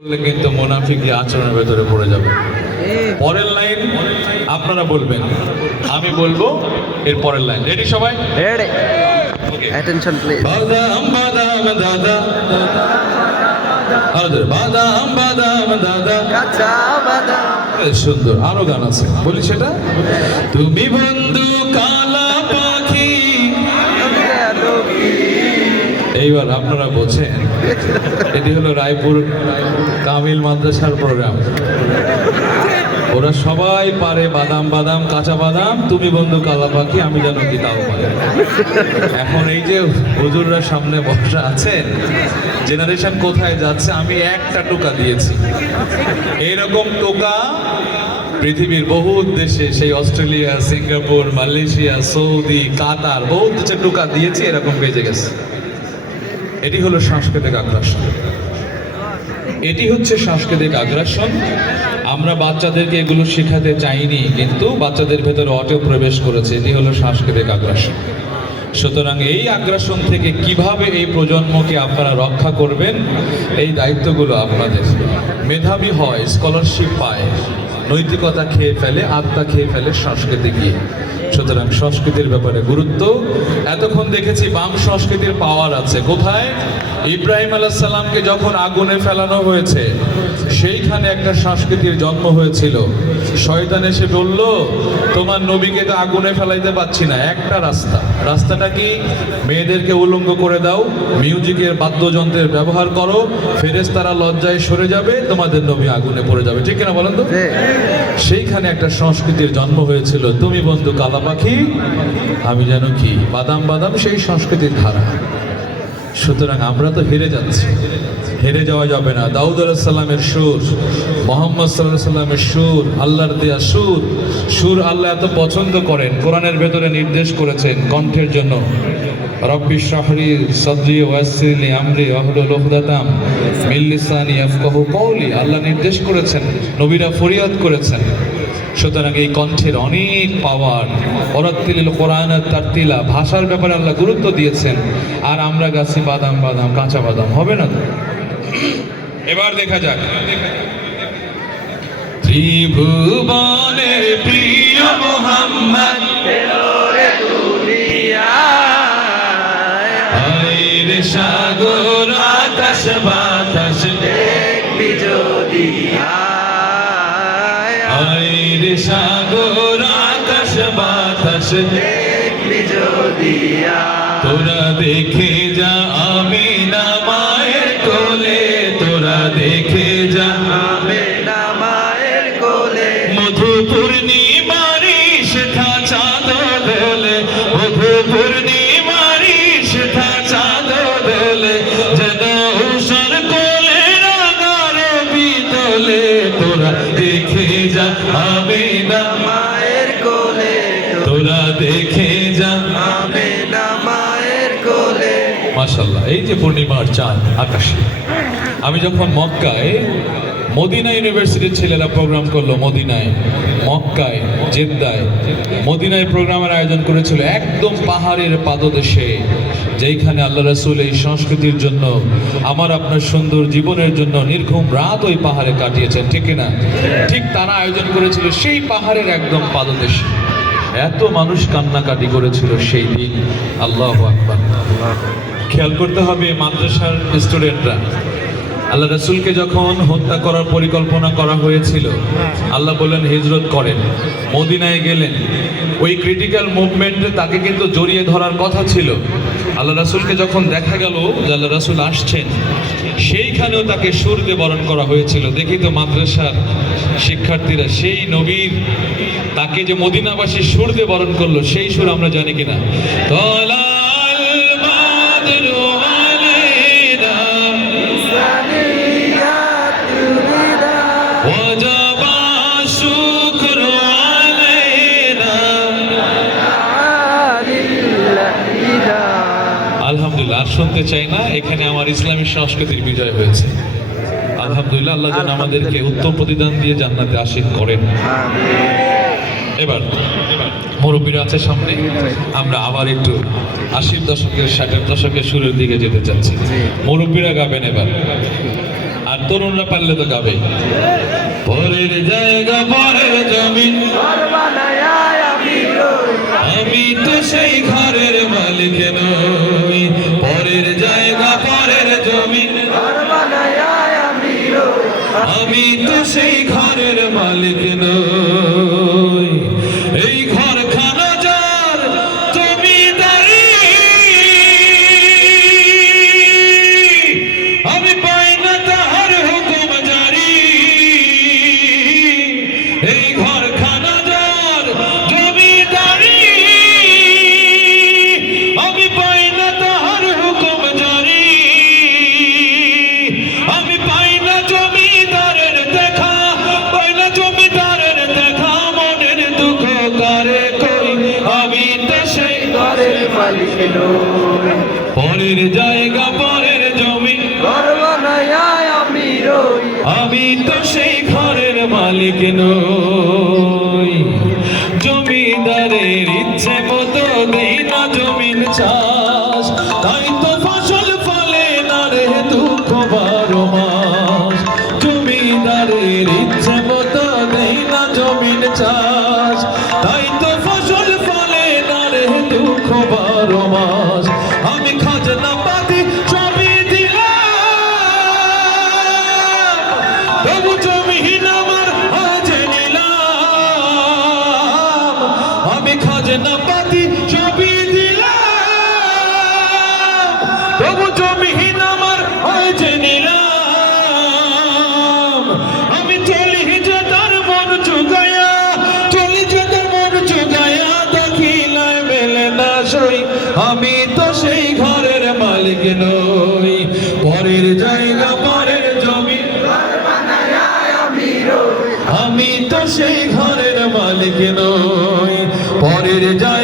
বললে কিন্তু মুনাফিকি আচরণের ভেতরে পড়ে যাবে। পরের লাইন আপনারা বলবেন, আমি বলবো এর পরের লাইন। রেডি সবাই? রেডি। Attention please. বাদাম বাদাম দাদা, আরে বাদাম বাদাম দাদা, কাঁচা বাদাম। সুন্দর, আরো গান আছে, বলি সেটা। তুমি বন্ধু কালা পাখি। এইবার আপনারা বোঝেন, এটি হলো রায়পুর কামিল মাদ্রাসার প্রোগ্রাম। ওরা সবাই পারে বাদাম বাদাম, কাঁচা বাদাম, তুমি বন্ধু কালা পাখি, আমি জানো কি তাও পারে। এখন এই যে হুজুররা সামনে বসা আছেন, জেনারেশন কোথায় যাচ্ছে, আমি একটা টোকা দিয়েছি। এইরকম টোকা পৃথিবীর বহু দেশে, সেই অস্ট্রেলিয়া, সিঙ্গাপুর, মালয়েশিয়া, সৌদি, কাতার, বহু দেশে টোকা দিয়েছি, এরকম বেজে গেছে। এটি হলো সাংস্কৃতিক আগ্রাসন। এটি হচ্ছে সাংস্কৃতিক আগ্রাসন। আমরা বাচ্চাদেরকে এগুলো শেখাতে চাইনি, কিন্তু বাচ্চাদের ভেতরে অটো প্রবেশ করেছে। এটি হলো সাংস্কৃতিক আগ্রাসন। সুতরাং এই আগ্রাসন থেকে কিভাবে এই প্রজন্মকে আপনারা রক্ষা করবেন, এই দায়িত্বগুলো আপনাদের। মেধাবী হয়, স্কলারশিপ পায়, নৈতিকতা খেয়ে ফেলে, আত্মা খেয়ে ফেলে সংস্কৃতি গিয়ে। সুতরাং সংস্কৃতির ব্যাপারে গুরুত্ব। এতক্ষণ দেখেছি বাম সংস্কৃতির পাওয়ার আছে কোথায়। ইব্রাহিম আলাইহিস সালামকে যখন আগুনে ফেলানো হয়েছে, সেইখানে একটা সংস্কৃতির জন্ম হয়েছিল। শয়তান এসে বলল, তোমার নবীকে তো আগুনে ফেলাইতে পারছি না, একটা রাস্তা। রাস্তাটা কি? মেয়েদেরকে উলঙ্গ করে দাও, মিউজিকের বাদ্যযন্ত্রের ব্যবহার করো, ফেরেশতারা লজ্জায় সরে যাবে, তোমাদের নবী আগুনে পড়ে যাবে। ঠিক না বলেন তো? সেইখানে একটা সংস্কৃতির জন্ম হয়েছিল, তুমি বন্ধু কালা পাখি, আমি জানো কি বাদাম বাদাম, সেই সংস্কৃতির ধারা। সুতরাং আমরা তো হেরে যাচ্ছি, হেরে যাওয়া যাবে না। দাউদ আলাইহিস সালামের সুর, মুহাম্মদ সাল্লাল্লাহু আলাইহি সাল্লামের সুর, আল্লাহর দেয়া সুর। সুর আল্লাহ এত পছন্দ করেন, কোরআনের ভেতরে নির্দেশ করেছেন কণ্ঠের জন্য। রব্বি ইশরাহ লি সাদরি ওয়াসসির লি আমরি ওয়াহলুল উকদাতাম মিন লিসানি ইয়াফকাহু কওলি। আল্লাহ নির্দেশ করেছেন, নবীরা ফরিয়াদ করেছেন। সুতরাং এই কণ্ঠের অনেক পাওয়ার। ওরাত্তিলিল কোরআন তারতিলা, ভাষার ব্যাপারে আল্লাহ গুরুত্ব দিয়েছেন। আর আমরা গাছি বাদাম বাদাম, কাঁচা বাদাম, হবে না তো? এবার দেখা যাক। ত্রিভুবনের প্রিয় মুহাম্মদ এলো রে দুনিয়ায়, আইরে সাগর আকাশ বাতাস দেখবি যদি আয়, আইরে সাগর আকাশ বাতাস দেখবি যদি আয়। তোরা দেখে যা আমিনা মায়ের কোলে, তোরা দেখে যা আমিনা মায়ের কোলে। মধু পূর্ণিমারি সেথা চাঁদ দোলে, মধু পূর্ণিমারি সেথা চাঁদ দোলে, যেন উষার কোলে রাঙার বিদোলে। তোরা দেখে যা আমিনা মায়ের কোলে, তোরা দেখে যা আমিনা মায়ের কোলে। মাশাআল্লাহ, এই যে পূর্ণিমার চাঁদ আকাশে। আমি যখন মক্কায়, মদিনা ইউনিভার্সিটির ছেলেরা প্রোগ্রাম করলো, মদিনায়, মক্কায়, জেদ্দায়, মদিনায় প্রোগ্রামের আয়োজন করেছিল একদম পাহাড়ের পাদদেশে, যেইখানে আল্লাহ রাসূল এই সংস্কৃতির জন্য, আমার আপনার সুন্দর জীবনের জন্য নির্ঘুম রাত ওই পাহাড়ে কাটিয়েছেন। ঠিক না? ঠিক তারা আয়োজন করেছিল সেই পাহাড়ের একদম পাদদেশে। এত মানুষ কান্নাকাটি করেছিল সেই দিন। আল্লাহু আকবার। খেয়াল করতে হবে, মাদ্রাসার স্টুডেন্টরা, আল্লাহ রাসূলকে যখন হত্যা করার পরিকল্পনা করা হয়েছিল, আল্লাহ বললেন হিজরত করেন, মদিনায় গেলেন। ওই ক্রিটিক্যাল মুভমেন্টে তাকে কিন্তু জড়িয়ে ধরার কথা ছিল। আল্লাহ রাসূলকে যখন দেখা গেল যে আল্লাহ রাসূল আসছেন, সেইখানেও তাকে সুর দিয়ে বরণ করা হয়েছিল। দেখি তো মাদ্রাসার শিক্ষার্থীরা, সেই নবীর, তাকে যে মদিনাবাসী সুর দিয়ে বরণ করলো, সেই সুর আমরা জানি কিনা? আলহামদুলিল্লাহ, আর শুনতে চাই না। এখানে আমার ইসলামী সংস্কৃতির বিজয় হয়েছে। আলহামদুলিল্লাহ, আল্লাহ যেন আমাদেরকে উত্তম প্রতিদান দিয়ে জান্নাতে আশীর্বাদ করেন। এবার মুরব্বীরা আছে সামনে, আমরা আবার একটু 80 দশকের 60 দশকের শুরুর দিকে যেতে চাচ্ছি। মুরব্বীরা গাবেন এবার। আর তরুণরা পারলে তো গাবে। পরের জায়গা পরের জমি, ঘর বানায় আমি রই, আমি তো সেই ঘরের মালিক নই। পরের জায়গা পরের জমি, ঘর বানায় আমি রই, আমি তো সেই ঘরের মালিক নই। এই ঘরখানা যার জমিদারি, আমি পাই না তাহার হুকুম জারি। এই ঘরখানা যার জমিদারি, আমি পাই না তাহার হুকুম জারি। আমি পাই না জমিদারের দেখা, পাই না জমিদারের দেখা, মনের দুঃখ কারে কই, আমি তো সেই ঘরের মালিক নই, পরের জায়গা পরের জমি, ঘর বানায় আমি রই, আমি তো সেই ঘরের মালিক নই। জমিদারের ইচ্ছে মতো দেই না জমিন চাষ, তাই তো ফসল ফলে না রে দুঃখ 12 মাস। জমিদারের ইচ্ছে মতো দেই না জমিন চাষ, তাই তো ফসল ফলে না রে দুঃখ 12 মাস। আমি খাজনা পাতি সবই দিলাম, তবু জমিহীন আমার আজ নিলাম। আমি খাজনা পাতি সবই দিলাম, তবু জমিহীন আমার আজ নিলাম। আমি চলি যে তার মন চুগায়া, চলি যে তার মন চুগায়া, দেখিলায় মেলে না সই, আমি তো সেই ঘরের মালিক নই। পরের জায়গা পরের জমি, ঘর বানায় আমি রই, আমি তো সেই ঘরের মালিক নই। পরের জায়গা